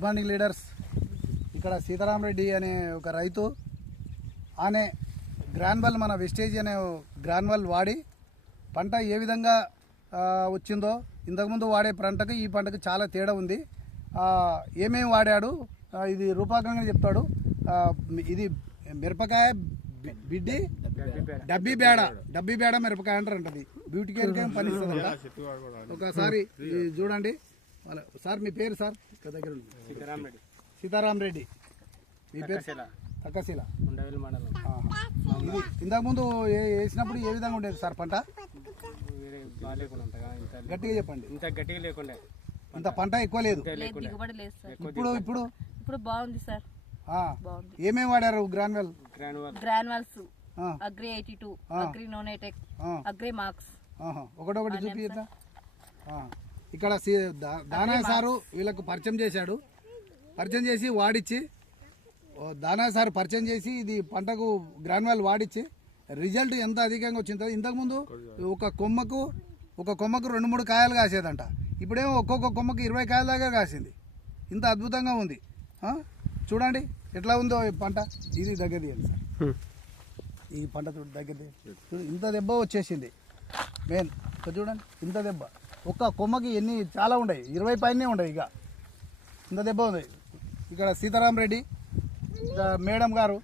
Good morning leaders. ఇక్కడ సీతారాం రెడ్డి అనే ఒక రైతు ఆనే గ్రాన్వల్ మన వెస్టేజ్ అనే గ్రాన్వల్ వాడి పంట ఏ విధంగా వచ్చిందో ఇంతకుముందు వాడే పంటకు ఈ పంటకు చాలా తేడా ఉంది. ఏమేమి వాడాడు ఇది రూపకంగా చెప్తాడు. ఇది మిరపకాయ బిడ్డి డబ్బీ బేడ మిరపకాయ అంటారంటది. బ్యూటీ కేర్కి పనిస్తుందంట. ఒకసారి చూడండి. సార్ మీ పేరు సార్? దగ్గర సీతారాం రెడ్డి. మీ పేరు? తక్కశీల. ఇంతకుముందు వేసినప్పుడు ఏ విధంగా ఉండేది సార్ పంట? గట్టిగా చెప్పండి. ఇంత గట్టిగా లేకుండా ఇంత పంట ఎక్కువ లేదు. ఇప్పుడు ఇప్పుడు ఇప్పుడు బాగుంది సార్. ఏమేమి వాడారు? గ్రాన్వల్స్, అగ్రి 82, అగ్రి నోనెటెక్, అగ్రి మార్క్స్. ఒకటొకటి చూపిద్దా. ఇక్కడ దానా సారు వీళ్ళకు పరిచయం చేశాడు. పరిచయం చేసి వాడిచ్చి దానా సారు పరిచయం చేసి ఇది పంటకు గ్రాన్వల్ వాడిచ్చి రిజల్ట్ ఎంత అధికంగా వచ్చిందో. ఇంతకుముందు ఒక కొమ్మకు 2-3 కాయలు కాసేదంట. ఇప్పుడేమో ఒక్కొక్క కొమ్మకు 20 కాయల దాకా కాసింది. ఇంత అద్భుతంగా ఉంది. చూడండి ఎట్లా ఉందో ఈ పంట. ఇది దగ్గర తీయండి సార్. ఈ పంట దగ్గర ఇంత దెబ్బ వచ్చేసింది. మెయిన్ చూడండి ఇంత దెబ్బ. ఒక్క కొమ్మకి ఎన్ని చాలా ఉన్నాయి, 20 పైనే ఉన్నాయి. ఇక ఇంత దెబ్బ ఉంది. ఇక్కడ సీతారాం రెడ్డి మేడం గారు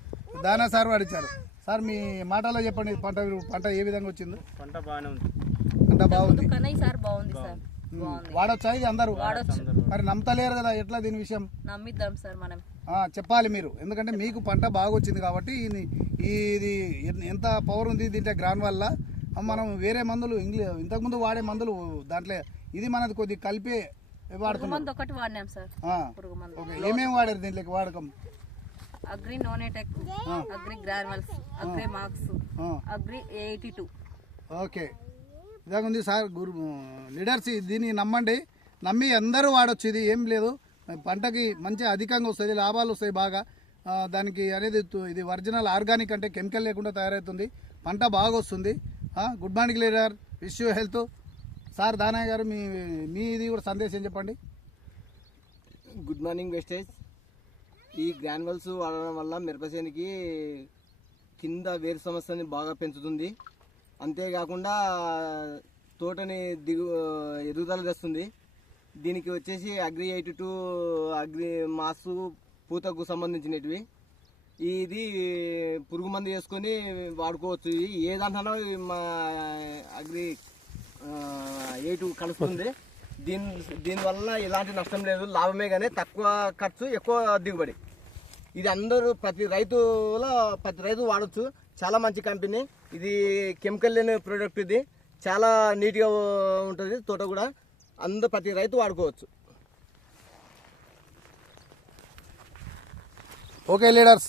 దానా సార్ వాడిచ్చారు. సార్ మీ మాటలో చెప్పండి, పంట ఏ విధంగా వచ్చిందో? పంట బాగానే ఉంది. పంట బాగుంది. వాడొచ్చా ఇది? అందరూ మరి నమ్మతలేరు కదా, ఎట్లా దీని విషయం? నమ్మిద్దాం సార్ మనం. చెప్పాలి మీరు, ఎందుకంటే మీకు పంట బాగా వచ్చింది కాబట్టి. ఇది ఎంత పవర్ ఉంది దీంట్లో గ్రాన్ వల్ల. మనం వేరే మందులు ఇంతకుముందు వాడే మందులు దాంట్లో ఇది మనది కొద్దిగా కలిపి వాడుతున్నాం. ఏమేమి వాడారు దీంట్లోకి వాడకం? అగ్రి నోనెటెక్, agri granules, agri marks, agri 82. Okay, ఇలాగ ఉంది సార్. లీడర్స్ దీన్ని నమ్మండి, నమ్మి అందరూ వాడచ్చు. ఇది ఏం లేదు, పంటకి మంచి అధికంగా వస్తుంది, లాభాలు వస్తాయి బాగా. దానికి అనేది ఇది ఒరిజినల్ ఆర్గానిక్, అంటే కెమికల్ లేకుండా తయారవుతుంది. పంట బాగా వస్తుంది. Good morning leader, wish you health. Sir Danayya గారు మీది కూడా సందేశం చెప్పండి. Good morning wastage. ఈ గ్రాన్వల్స్ వాడడం వల్ల మిరపసేనికి కింద వేరు సమస్యని బాగా పెంచుతుంది. అంతేకాకుండా తోటని ఎదుగుదల తెస్తుంది. దీనికి వచ్చేసి అగ్రి 82, అగ్రి మాసు పూతకు సంబంధించినవి. ఇది పురుగు మందు వేసుకొని వాడుకోవచ్చు. ఏ దాంట్లో మా అగ్రి 82 కలుస్తుంది. దీనివల్ల ఎలాంటి నష్టం లేదు, లాభమే. కానీ తక్కువ ఖర్చు, ఎక్కువ దిగుబడి. ఇది అందరూ ప్రతి రైతు వాడచ్చు. చాలా మంచి కంపెనీ ఇది. కెమికల్ లేని ప్రోడక్ట్. ఇది చాలా నీట్గా ఉంటుంది తోట కూడా. ప్రతి రైతు వాడుకోవచ్చు. Okay leaders.